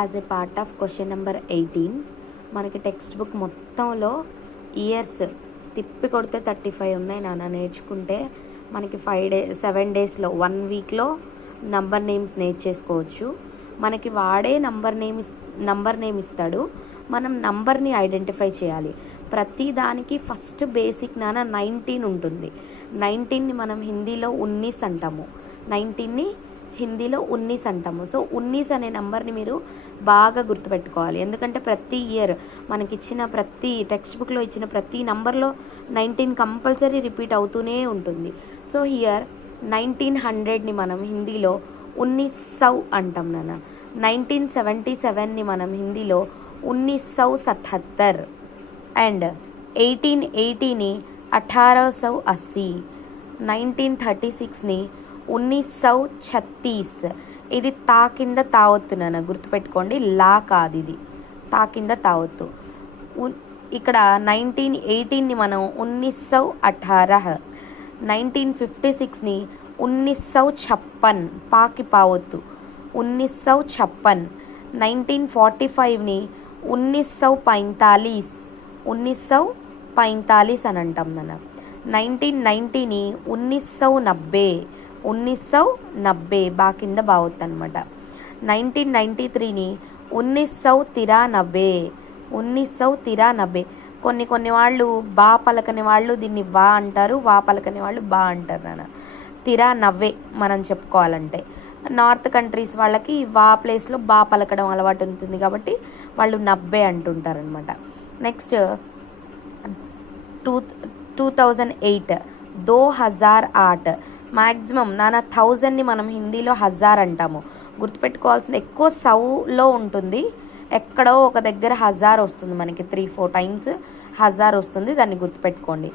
As a part of question number 18 మనకి text book మొత్తంలో years తిప్పి కొడితే 35 ఉన్నాయి నాన్న. నేర్చుకుంటే మనకి 7 డేస్లో 1 వీక్లో నంబర్ నేమ్స్ నేర్చేసుకోవచ్చు. మనకి వాడే నంబర్ నేమ్ ఇస్తాడు, మనం నంబర్ని ఐడెంటిఫై చేయాలి. ప్రతి దానికి ఫస్ట్ బేసిక్ నాన్న 19 ఉంటుంది. 19ని మనం హిందీలో 19 అంటాము, 19ని హిందీలో 19 అంటాము. సో 19 అనే నెంబర్ని మీరు బాగా గుర్తుపెట్టుకోవాలి. ఎందుకంటే ప్రతి ఇయర్ మనకి ఇచ్చిన ప్రతి టెక్స్ట్ బుక్లో ఇచ్చిన ప్రతి నంబర్లో 19 కంపల్సరీ రిపీట్ అవుతూనే ఉంటుంది. సో హియర్ 1900ని మనం హిందీలో 1900 అంటాం నాన్న. 1977ని మనం హిందీలో 1977 అండ్ 1880ని 1880, 1936ని 1936. ఇది తా కింద తావొత్తునన్న గుర్తుపెట్టుకోండి, లా కాదు, ఇది తా కింద తావొత్తు. ఇక్కడ 1918ని మనం 1918, 1956ని 1956, పాకి పావొత్తు 1956, 1945ని 1945, 1945 అని అంటాం నాన్న. 1990ని 1990, 1990 బా కింద బావొత్తు అనమాట. 1993ని 1993, 1993. కొన్ని వాళ్ళు బా పలకని వాళ్ళు దీన్ని వా అంటారు, వా పలకని వాళ్ళు బా అంటారు నాన్న. 93 మనం చెప్పుకోవాలంటే. నార్త్ కంట్రీస్ వాళ్ళకి వా ప్లేస్లో బా పలకడం అలవాటు ఉంటుంది కాబట్టి వాళ్ళు 90 అంటుంటారు అనమాట. నెక్స్ట్ 2008, 2008. మ్యాక్సిమం నాన్న 1000ని మనం హిందీలో 1000 అంటాము. గుర్తుపెట్టుకోవాల్సింది ఎక్కువ సౌలో ఉంటుంది, ఎక్కడో ఒక దగ్గర 1000 వస్తుంది, మనకి 3-4 టైమ్స్ 1000 వస్తుంది, దాన్ని గుర్తుపెట్టుకోండి.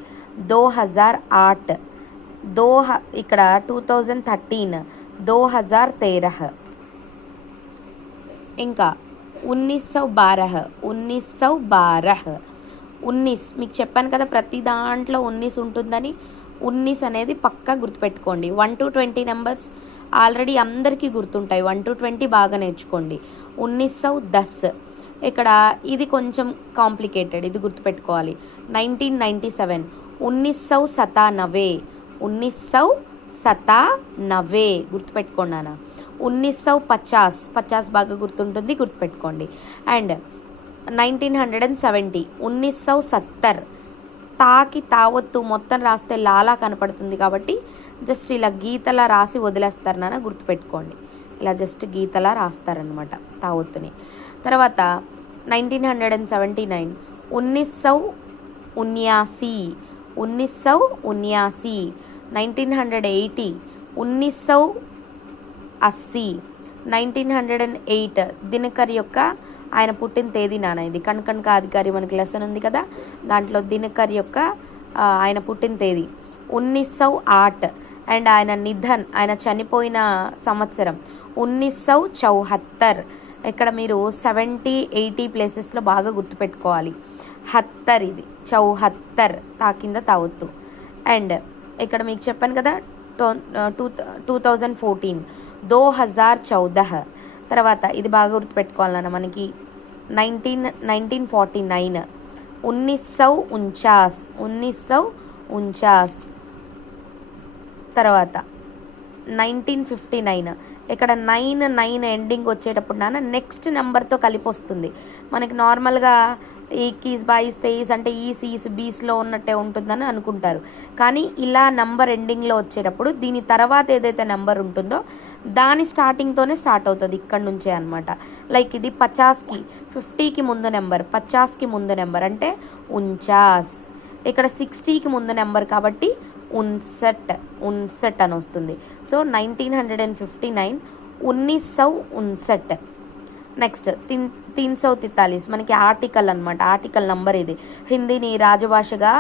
2008, ఇక్కడ 2013, 2013. ఇంకా 1912, 19 మీకు చెప్పాను కదా ప్రతి దాంట్లో 19 ఉంటుందని. 19 అనేది పక్కా గుర్తుపెట్టుకోండి. 1 to 20 నెంబర్స్ ఆల్రెడీ అందరికీ గుర్తుంటాయి, 1 to 20 బాగా నేర్చుకోండి. 1910. ఇక్కడ ఇది కొంచెం కాంప్లికేటెడ్, ఇది గుర్తుపెట్టుకోవాలి. 1997, 1997, 1997 గుర్తుపెట్టుకోండి నాన్న. 1950, 50 బాగా గుర్తుంటుంది, గుర్తుపెట్టుకోండి. అండ్ 1970, 1970. తాకి తావొత్తు మొత్తం రాస్తే లాలా కనపడుతుంది కాబట్టి జస్ట్ ఇలా గీతలా రాసి వదిలేస్తారు నాన్న, గుర్తుపెట్టుకోండి. ఇలా జస్ట్ గీతలా రాస్తారనమాట తావొత్తుని. తర్వాత 1979, 1979, 1979. 1980, 1980. 1908 దినకర్ యొక్క ఆయన పుట్టిన తేదీ నాన్న. ఇది కణ్క అధికారి మనకి లెసన్ ఉంది కదా, దాంట్లో దినకర్ యొక్క ఆయన పుట్టిన తేదీ 1908. అండ్ ఆయన నిధన్, ఆయన చనిపోయిన సంవత్సరం 1974. ఇక్కడ మీరు 70-80 ప్లేసెస్లో బాగా గుర్తుపెట్టుకోవాలి. 70 ఇది 74, తా కింద తావొత్తు. అండ్ ఇక్కడ మీకు చెప్పాను కదా 2014, 2014. తర్వాత ఇది బాగా గుర్తుపెట్టుకోవాలన్న మనకి 1949, 1949, 1949. తర్వాత 1959. ఇక్కడ 9 ఎండింగ్ వచ్చేటప్పుడు నాన్న నెక్స్ట్ నెంబర్తో కలిపి వస్తుంది. మనకి నార్మల్గా 21, 22, 23 అంటే ఈస్ బీస్లో ఉన్నట్టే ఉంటుందని అనుకుంటారు, కానీ ఇలా నంబర్ ఎండింగ్లో వచ్చేటప్పుడు దీని తర్వాత ఏదైతే నెంబర్ ఉంటుందో దాని స్టార్టింగ్తోనే స్టార్ట్ అవుతుంది, ఇక్కడ నుంచే అనమాట. లైక్ ఇది 50కి 50కి ముందు నెంబర్, 50కి ముందు నెంబర్ అంటే 49. ఇక్కడ 60కి ముందు నెంబర్ కాబట్టి 59 అని వస్తుంది. సో 1959, 1959. నెక్స్ట్ 343 మనకి ఆర్టికల్ అనమాట, ఆర్టికల్ నంబర్ ఇది. హిందీని రాజభాషగా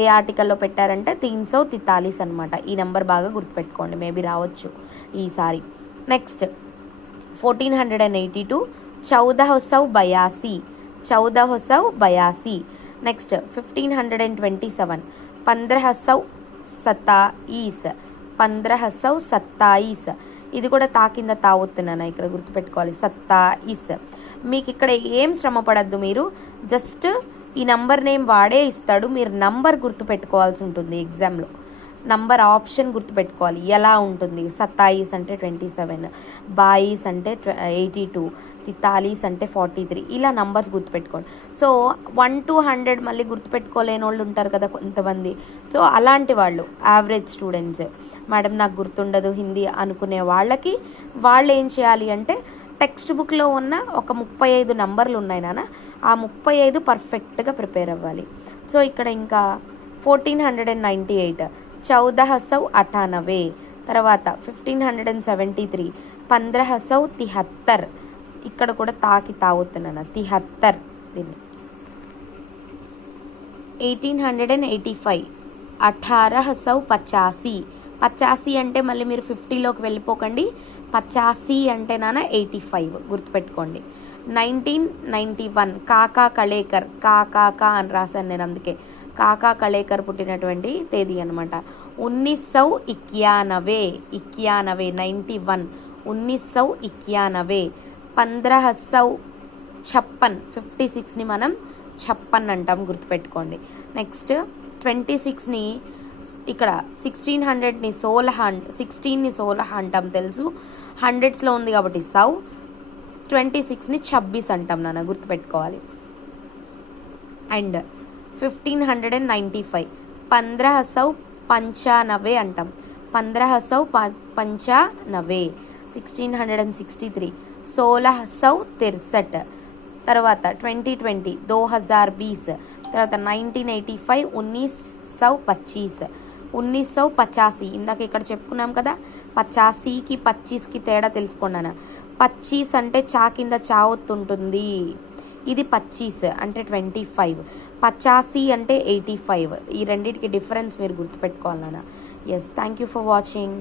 ఏ ఆర్టికల్లో పెట్టారంటే 343 అనమాట. ఈ నెంబర్ బాగా గుర్తుపెట్టుకోండి, మేబీ రావచ్చు ఈసారి. నెక్స్ట్ 1482, 1482, 1482. నెక్స్ట్ 1527, 1527, 1527. ఇది కూడా తా కింద తావుతున్నాను, ఇక్కడ గుర్తుపెట్టుకోవాలి. సత్తా ఇస్. మీకు ఇక్కడ ఏం శ్రమ పడద్దు, మీరు జస్ట్ ఈ నంబర్ నేమ్ వాడే ఇస్తాడు, మీరు నంబర్ గుర్తుపెట్టుకోవాల్సి ఉంటుంది. ఎగ్జామ్లో నంబర్ ఆప్షన్ గుర్తుపెట్టుకోవాలి. ఎలా ఉంటుంది, 27 అంటే 27, 22 అంటే 82, 43 అంటే 43, ఇలా నంబర్స్ గుర్తుపెట్టుకోండి. సో 1 to 100 మళ్ళీ గుర్తుపెట్టుకోలేని వాళ్ళు ఉంటారు కదా కొంతమంది. సో అలాంటి వాళ్ళు యావరేజ్ స్టూడెంట్స్, మేడం నాకు గుర్తుండదు హిందీ అనుకునే వాళ్ళకి వాళ్ళు ఏం చేయాలి అంటే టెక్స్ట్ బుక్లో ఉన్న ఒక 35 నంబర్లు ఉన్నాయి నాన్న, ఆ 35 పర్ఫెక్ట్గా ప్రిపేర్ అవ్వాలి. సో ఇక్కడ ఇంకా 1498, 1498, తర్వాత 1573, 1573, ఇక్కడ కూడా తాకి తావుతున్నాను 73. దీన్ని 1885, 1885, 85 అంటే మళ్ళీ మీరు 50లోకి వెళ్ళిపోకండి, 85 అంటే నాన్న 85 గుర్తుపెట్టుకోండి. 1991, కాకా కళేకర్, కాకా అని రాశాను నేను, అందుకే కాకా కళేకర్ పుట్టినటువంటి తేదీ అనమాట. 1991, 91, 1991, 1556, 56ని మనం 56 అంటాం, గుర్తుపెట్టుకోండి. నెక్స్ట్ 26ని ఇక్కడ 1600ని 16ని 16 అంటాం తెలుసు, హండ్రెడ్స్లో ఉంది కాబట్టి 100, 26ని 26 అంటాం నాన్న, గుర్తుపెట్టుకోవాలి. అండ్ 1595, 1595 అంటాం, 1595, 1663, 1663, తర్వాత 2020, 2020, తర్వాత 1985, 1925, 1985. ఇందాక ఇక్కడ చెప్పుకున్నాం కదా, 85కి 25కి తేడా తెలుసుకున్నాను. 25 అంటే చా కింద చా ఒత్తుంటుంది, ఇది 25 అంటే 25, 85 అంటే 85. ఈ రెండింటికి డిఫరెన్స్ మీరు గుర్తుపెట్టుకోవాలన్నా. Yes, thank you for watching.